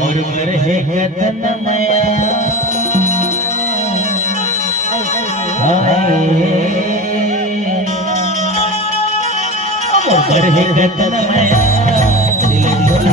मुरमुर है गगन मया मुरमुर है गगन मया दिल ढोल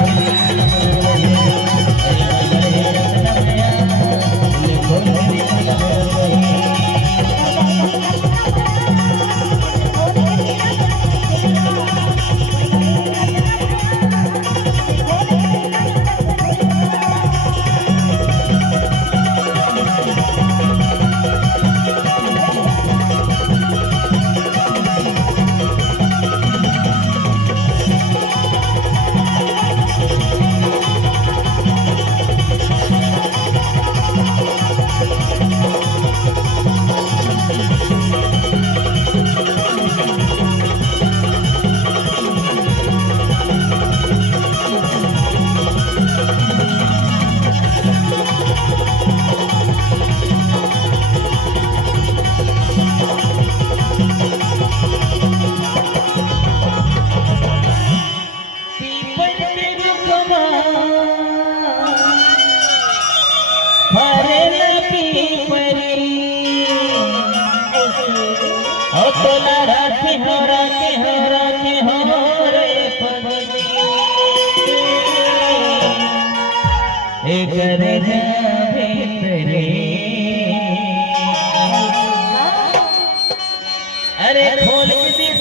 अरे खोल के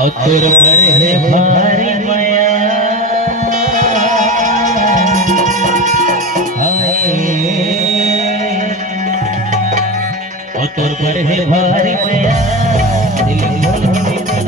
और तुर पर है भारी माया और तुर पर है भारी माया दिल खोल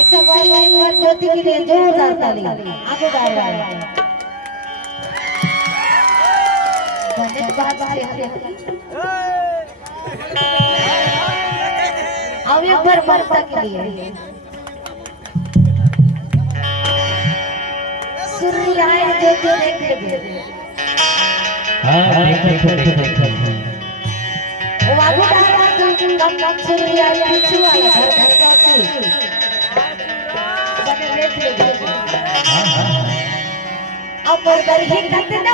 ज्योति के लिए जोरदार ताली आगे गा रहा है। धन्यवाद अब एक बार ममता के लिए सूर्य ज्योति देख वो आगे गा रहा है कम सूर्य पीछू वाला घर घर का अब बरही कतना